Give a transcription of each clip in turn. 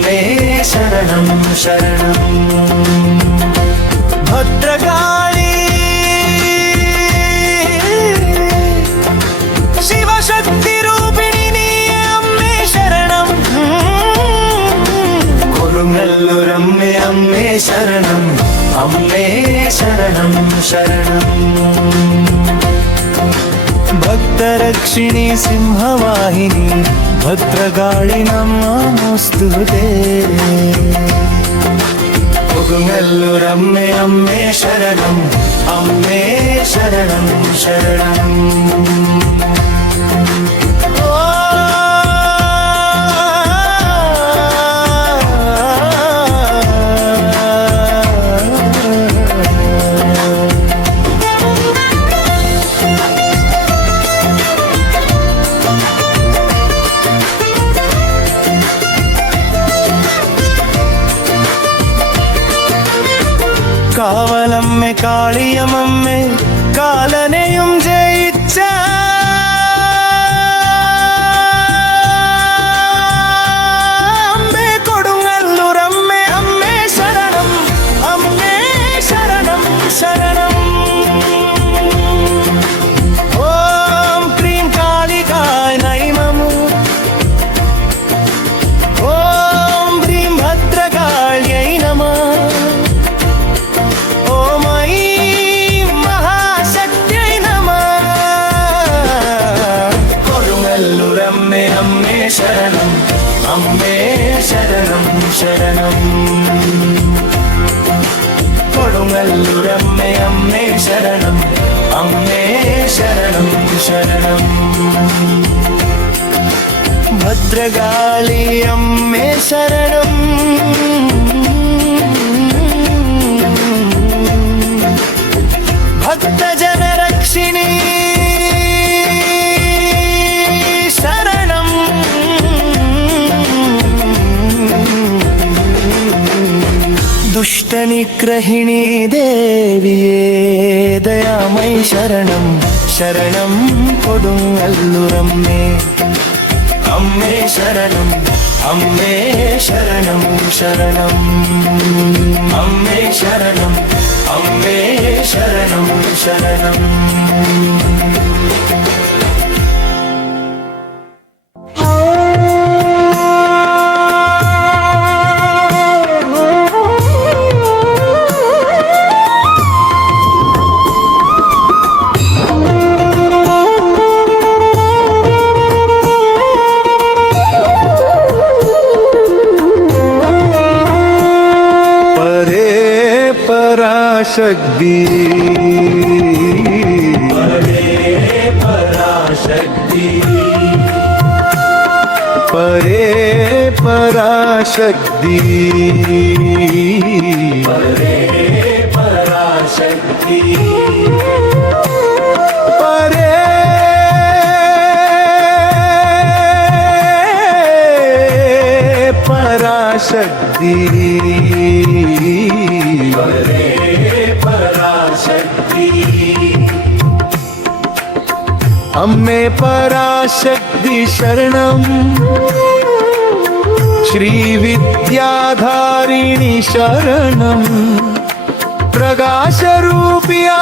അമ്മേ ശരണം ശരണം. ഭദ്രകാളി ശിവശക്തി രൂപിണി നീയേ അമ്മേ ശരണം. കൊടുങ്ങല്ലൂരമ്മേ അമ്മേ ശരണം അമ്മേ ശരണം ശരണം. ഭക്തരക്ഷിണി സിംഹവാഹിനി ഭദ്രകാളി നമോസ്തുതേ. കൊടുങ്ങല്ലൂരമ്മേ അമ്മേ ശരണം അമ്മേ ശരണം ശരണം. കാവലമ്മേ കാളിയമമ്മേ കാലനെയും ജയിച്ച അമ്മേ കൊടുങ്ങല്ലൂരമ്മേ അമ്മേ ശരണം അമ്മേ ശരണം ശരണം. ഓം ക്രീം കാളികായ നൈമമു ഓം ഹ്രീം ഭദ്രകാള്യൈ നമഃ. ശരണം അമ്മേ ശരണം ശരണം. കൊടുങ്ങല്ലൂരമ്മേ അമ്മേ ശരണം അമ്മേ ശരണം ശരണം. ഭദ്രകാളി അമ്മേ ശരണം. ഭക്തജനരക്ഷിണി ദുഷ്ടനിഗ്രഹിണി ദേവിയേ ദയാമയി ശരണം ശരണം. കൊടുങ്ങല്ലൂരമ്മേ അമ്മേ ശരണം അമ്മേ ശരണം ശരണം. അമ്മേ ശരണം അമ്മേ ശരണം ശരണം. पराशक्ति परे पराशक्ति परे पराशक्ति परे पराशक्ति परे पराशक्ति परे पराशक्ति. अम्मे पराशक्ति शरणं श्री विद्याधारिणी शरणं. प्रकाशरूपिया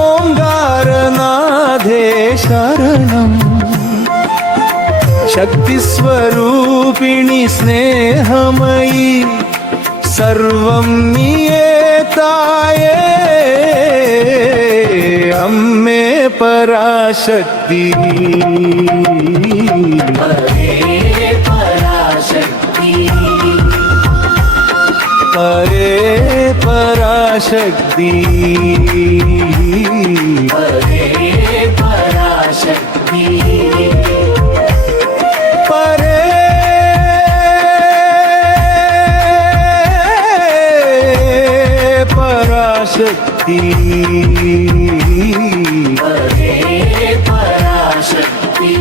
ओंकारनाथे शरणं. शक्तिस्वरूपिणी स्नेहमयी सर्वं नियताये अम्मे पराशक्ति. परे पराशक्ति परे पराशक्ति परे पराशक्ति परे पराशक्ति परे पराशक्ति.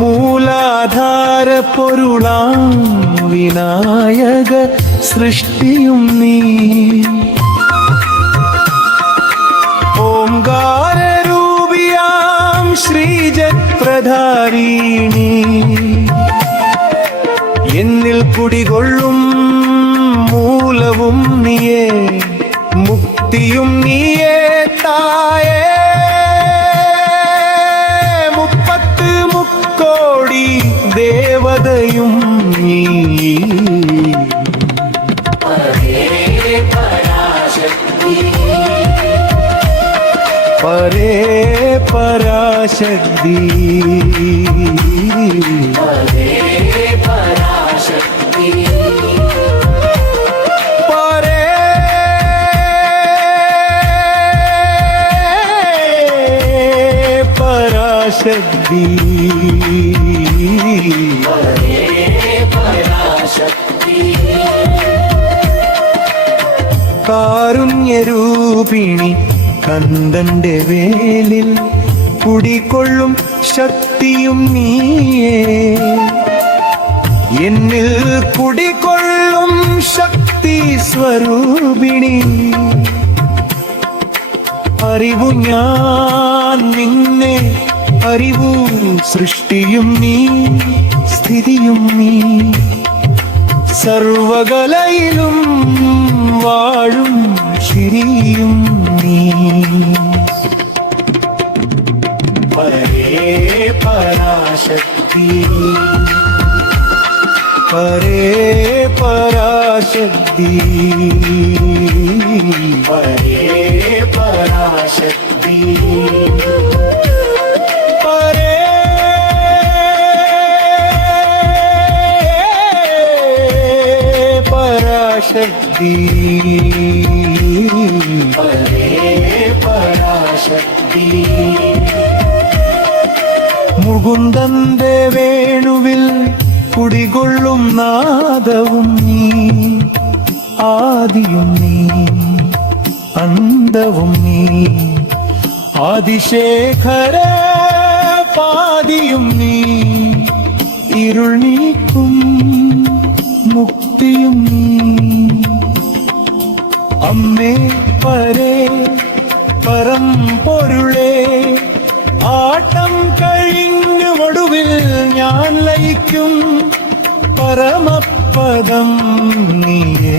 മൂലാധാര പൊരുളാം വിനായക സൃഷ്ടിയും നീ. ഓംകാരരൂപിയാം ശ്രീജപ്രധാരിണി കുടികൊള്ളും മൂലവും നീയേ, മുക്തിയും നീയേ തായേ. മുപ്പത്ത് മുക്കോടി ദേവതയും നീ. പരേ പരാശക്തി, പരേ പരാശക്തി, കാരുണ്യരൂപിണി കന്ദന്റെ വേലിൽ കുടികൊള്ളും ശക്തിയും നീയേ, എന്നിൽ കുടികൊള്ളും ശക്തി സ്വരൂപിണി. അറിവു ഞാൻ നിന്നെ, അറിവു സൃഷ്ടിയും നീ, സ്ഥിതിയും നീ, സർവകലയിലും വാഴും ശിരിയും നീ. പരേ പരാശക്തി, പരേ പരാശക്തി, പരേ പരാശക്തി, പരേ പരാശക്തി, പരേ പരാശക്തി. മുകുന്ദന്റെ വേണുവിൽ കുടികൊള്ളും നാദവും നീ, ആദിയും നീ, അന്തവും നീ, ആദിശേഖര പാദിയും നീ, ഇരുൾ നീക്കും മുക്തിയും നീ. അമ്മേ പരേ പരമ്പൊരുളേ, ആട്ടം കഴിഞ്ഞു ഒടുവിൽ ഞാൻ ലയിക്കും പരമപദം നീയേ.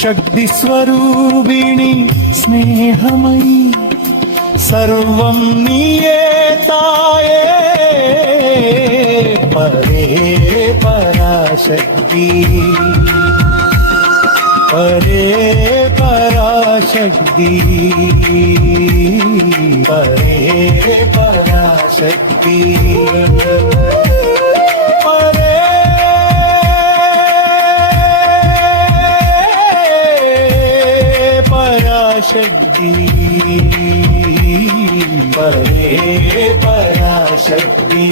ശക്തി സ്വരൂപിണി സ്നേഹമയി, സർവം നീയേ തായേ. പരേ പരാശക്തി, പരേ പരാശക്തി, പരേ പരാശക്തി, പരേ പരാശക്തി, പരേ പരാശക്തി.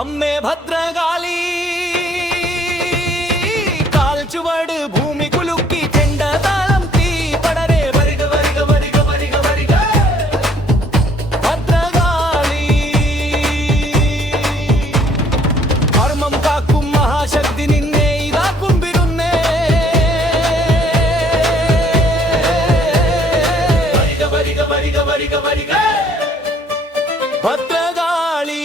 അമ്മേ ഭദ്രകാളി കാൽച്ചുവട് ഭൂമി കുലുക്കി ചെണ്ടതാളം തീ പടരെ വരിക വരിക വരിക വരിക വരിക ഭദ്രകാളി കർമ്മം കാക്കും മഹാശക്തി നിന്നെ ഇതാ കുമ്പിരുന്നേ വരിക വരിക വരിക വരിക വരിക ഭദ്രകാളി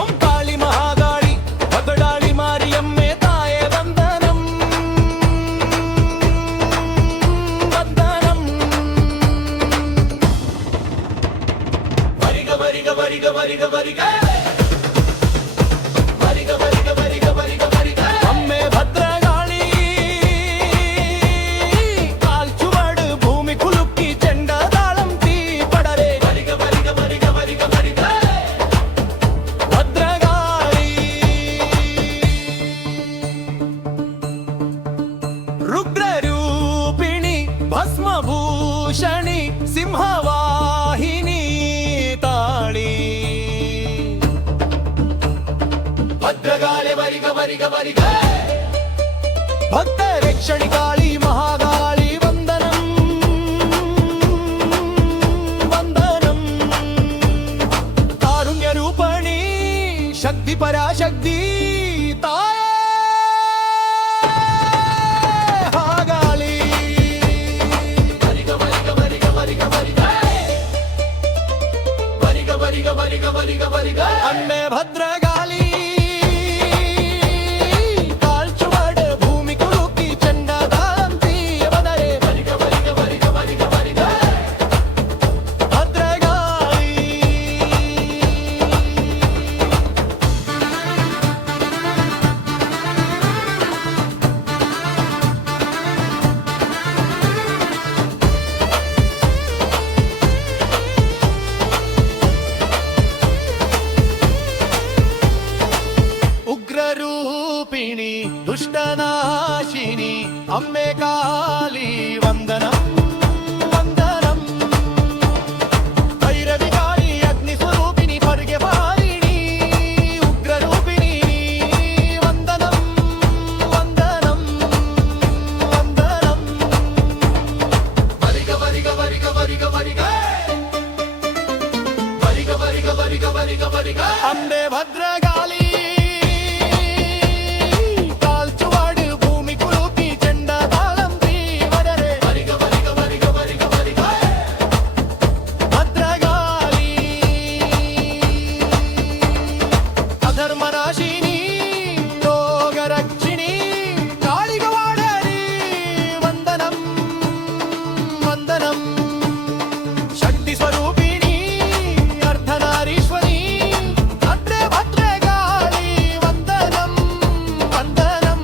ഓം കാളി മഹാകാളി ഭദ്രകാളി മാരിയമ്മേ തായേ വന്ദനം വന്ദനം വരിക വരിക വരിക വരിക വരിക വരിക വരിക വരിക വരിക വരിക അമ്മേ ഭദ്രകാളി കാൽച്ചുവട് ഭൂമി കുലുക്കി ചെണ്ടതാളം തീ പടരെ വരിക വരിക వరిగ వరిగ భక్త రక్షణి కాళీ మహాకాళి వందనం వందనం కారుణ్య రూపణి శక్తి పరాశక్తి తాయే మహాకాళి వరిగ వరిగ వరిగ వరిగ వరిగ వరిగ వరిగ వరిగ వరిగ వరిగ అమ్మే భద్రకాళి కాల్చువడు భూమి కులుకి చెండదాం తీయబదరే వరిగ వరిగ వరిగ వరిగ వరిగ భద్రకాళి ఉగ్రరూపిణి దుష్టనాశిని అమ్మే కాళీ వందనం వందనం భైరవి కాళీ అగ్ని స్వరూపిణి పరుగే వారిణి ఉగ్రరూపిణి వందనం వందనం వందనం వరిగ వరిగ వరిగ వరిగ వరిగ వరిగ వరిగ వరిగ వరిగ వరిగ అమ్మే భద్రకాళి కాల్చువాడు భూమి కులుకి చెండతాళం తీవదరే వరిగ వరిగ వరిగ వరిగ వరిగ భద్రకాళి అధర్మనాశిని రోగరక్షిణి కాళిక వాడని వందనం వందనం శక్తి స్వరూపిణి అర్ధనారీశ్వరి అద్రే భద్రకాళి వందనం వందనం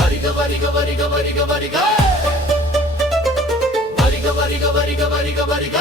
వరిగ వరిగ వరిగ వరిగ వరిగ వరిగ వరిగ వరిగ వరిగ వరిగ